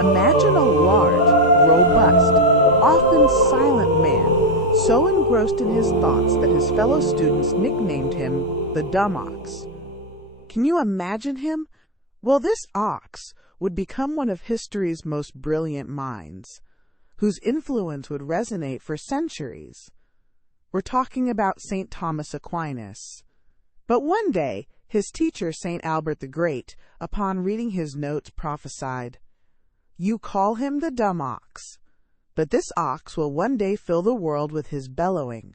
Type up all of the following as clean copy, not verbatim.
Imagine a large, robust, often silent man, so engrossed in his thoughts that his fellow students nicknamed him the dumb ox. Can you imagine him? Well, this ox would become one of history's most brilliant minds, whose influence would resonate for centuries. We're talking about St. Thomas Aquinas. But one day, his teacher, St. Albert the Great, upon reading his notes, prophesied, "You call him the dumb ox, but this ox will one day fill the world with his bellowing."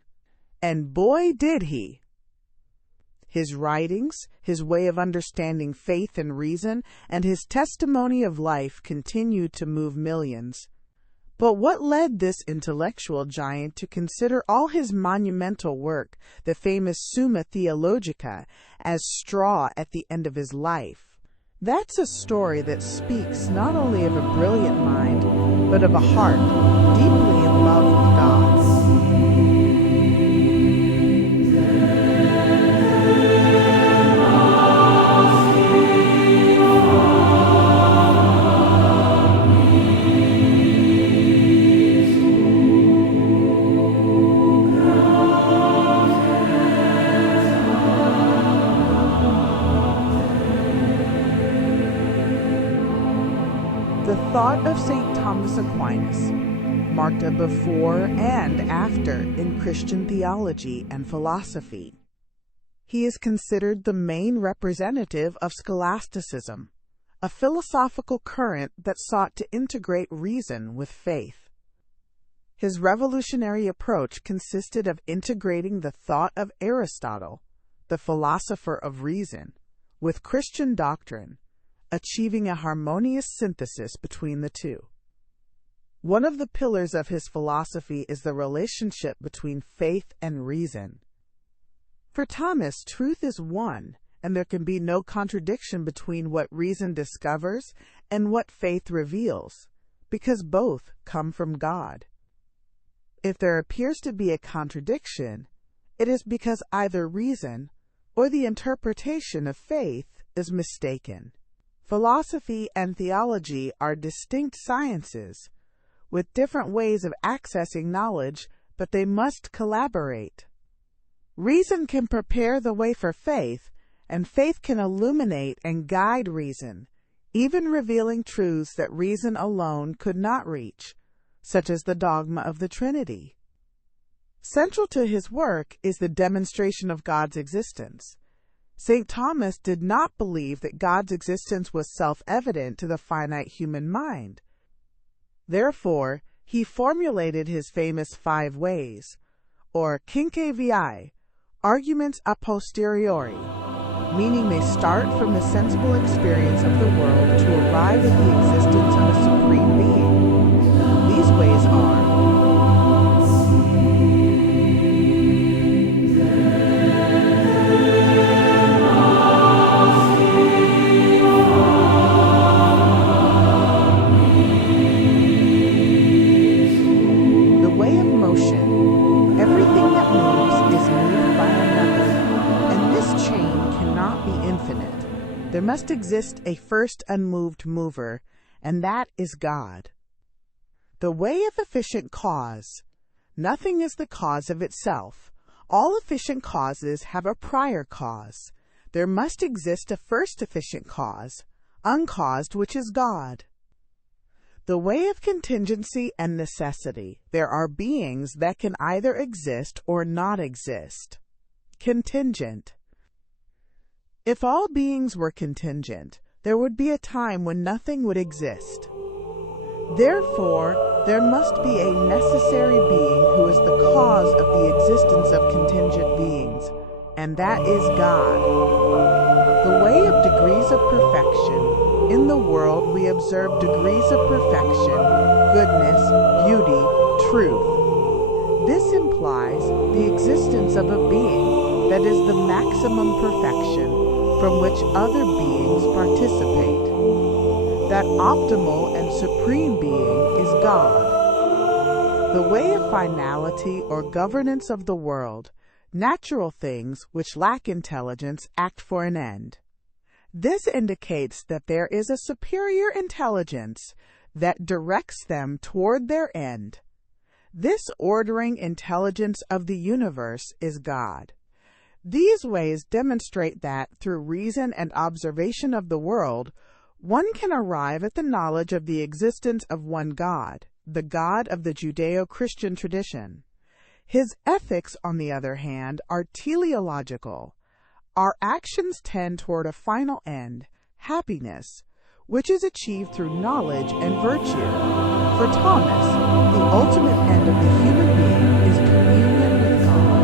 And boy, did he! His writings, his way of understanding faith and reason, and his testimony of life continued to move millions. But what led this intellectual giant to consider all his monumental work, the famous Summa Theologica, as straw at the end of his life? That's a story that speaks not only of a brilliant mind, but of a heart deeply in love with God. The thought of St. Thomas Aquinas marked a before and after in Christian theology and philosophy. He is considered the main representative of scholasticism, a philosophical current that sought to integrate reason with faith. His revolutionary approach consisted of integrating the thought of Aristotle, the philosopher of reason, with Christian doctrine, achieving a harmonious synthesis between the two. One of the pillars of his philosophy is the relationship between faith and reason. For Thomas, truth is one, and there can be no contradiction between what reason discovers and what faith reveals, because both come from God. If there appears to be a contradiction, it is because either reason or the interpretation of faith is mistaken. Philosophy and theology are distinct sciences, with different ways of accessing knowledge, but they must collaborate. Reason can prepare the way for faith, and faith can illuminate and guide reason, even revealing truths that reason alone could not reach, such as the dogma of the Trinity. Central to his work is the demonstration of God's existence. St. Thomas did not believe that God's existence was self-evident to the finite human mind. Therefore, he formulated his famous 5 ways, or cinque viae, arguments a posteriori, meaning they start from the sensible experience of the world to arrive at the existence of a supreme being. These ways are: there must exist a first unmoved mover, and that is God. The way of efficient cause. Nothing is the cause of itself. All efficient causes have a prior cause. There must exist a first efficient cause, uncaused, which is God. The way of contingency and necessity. There are beings that can either exist or not exist. Contingent. If all beings were contingent, there would be a time when nothing would exist. Therefore, there must be a necessary being who is the cause of the existence of contingent beings, and that is God. The way of degrees of perfection. In the world we observe degrees of perfection, goodness, beauty, truth. This implies the existence of a being that is the maximum perfection, from which other beings participate. That optimal and supreme being is God. The way of finality or governance of the world. Natural things which lack intelligence act for an end. This indicates that there is a superior intelligence that directs them toward their end. This ordering intelligence of the universe is God. These ways demonstrate that, through reason and observation of the world, one can arrive at the knowledge of the existence of one God, the God of the Judeo-Christian tradition. His ethics, on the other hand, are teleological. Our actions tend toward a final end, happiness, which is achieved through knowledge and virtue. For Thomas, the ultimate end of the human being is communion with God.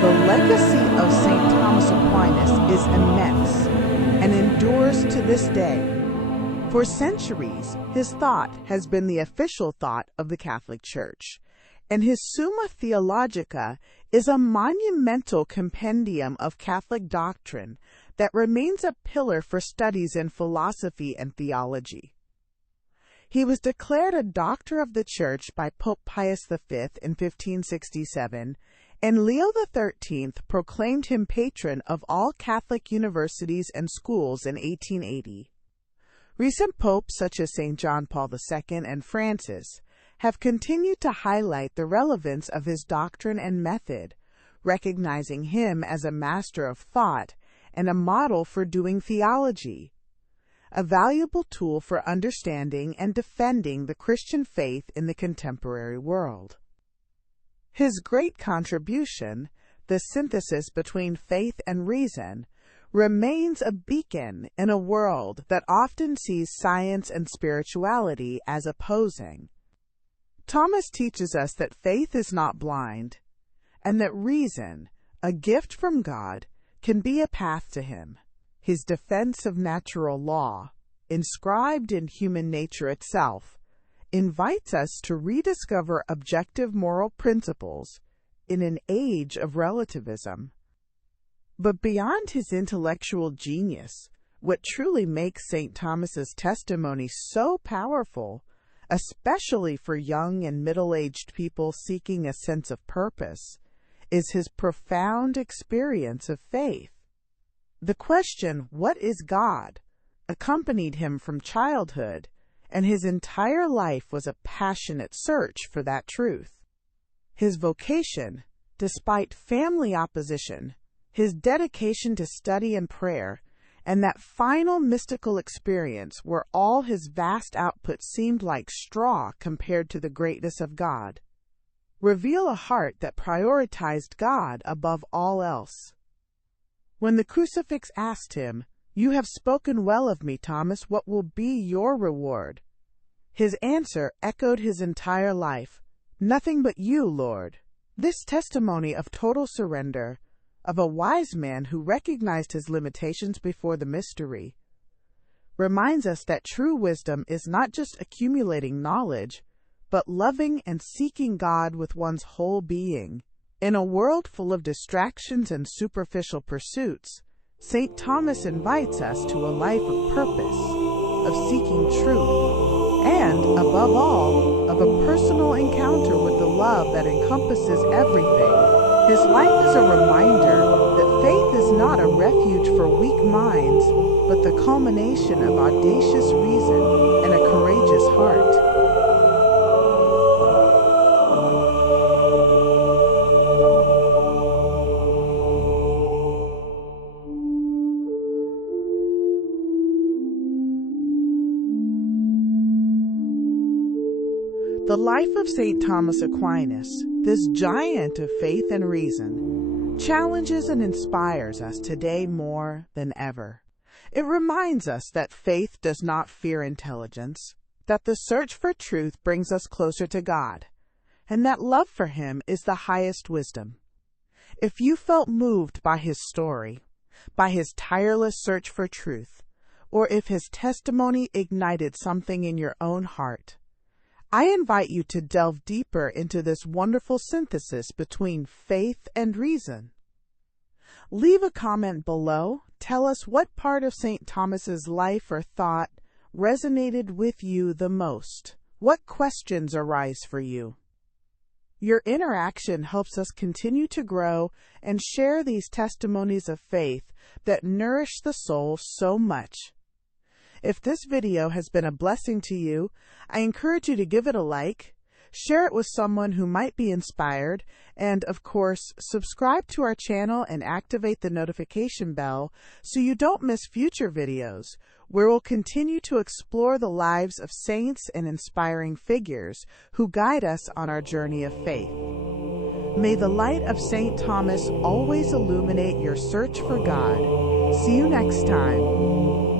The legacy of St. Thomas Aquinas is immense and endures to this day. For centuries, his thought has been the official thought of the Catholic Church, and his Summa Theologica is a monumental compendium of Catholic doctrine that remains a pillar for studies in philosophy and theology. He was declared a Doctor of the Church by Pope Pius V in 1567, and Leo XIII proclaimed him patron of all Catholic universities and schools in 1880. Recent popes such as St. John Paul II and Francis have continued to highlight the relevance of his doctrine and method, recognizing him as a master of thought and a model for doing theology, a valuable tool for understanding and defending the Christian faith in the contemporary world. His great contribution, the synthesis between faith and reason, remains a beacon in a world that often sees science and spirituality as opposing. Thomas teaches us that faith is not blind, and that reason, a gift from God, can be a path to Him. His defense of natural law, inscribed in human nature itself, invites us to rediscover objective moral principles in an age of relativism. But beyond his intellectual genius, what truly makes St. Thomas's testimony so powerful, especially for young and middle-aged people seeking a sense of purpose, is his profound experience of faith. The question, "What is God?" accompanied him from childhood, and his entire life was a passionate search for that truth. His vocation, despite family opposition, his dedication to study and prayer, and that final mystical experience where all his vast output seemed like straw compared to the greatness of God, reveal a heart that prioritized God above all else. When the crucifix asked him, "You have spoken well of me, Thomas. What will be your reward?" his answer echoed his entire life, "Nothing but you, Lord." This testimony of total surrender, of a wise man who recognized his limitations before the mystery, reminds us that true wisdom is not just accumulating knowledge, but loving and seeking God with one's whole being. In a world full of distractions and superficial pursuits, St. Thomas invites us to a life of purpose, of seeking truth, and, above all, of a personal encounter with the love that encompasses everything. His life is a reminder that faith is not a refuge for weak minds, but the culmination of audacious reason and a courageous heart. The life of St. Thomas Aquinas, this giant of faith and reason, challenges and inspires us today more than ever. It reminds us that faith does not fear intelligence, that the search for truth brings us closer to God, and that love for Him is the highest wisdom. If you felt moved by his story, by his tireless search for truth, or if his testimony ignited something in your own heart, I invite you to delve deeper into this wonderful synthesis between faith and reason. Leave a comment below. Tell us what part of St. Thomas's life or thought resonated with you the most. What questions arise for you? Your interaction helps us continue to grow and share these testimonies of faith that nourish the soul so much. If this video has been a blessing to you, I encourage you to give it a like, share it with someone who might be inspired, and of course, subscribe to our channel and activate the notification bell so you don't miss future videos, where we'll continue to explore the lives of saints and inspiring figures who guide us on our journey of faith. May the light of St. Thomas always illuminate your search for God. See you next time.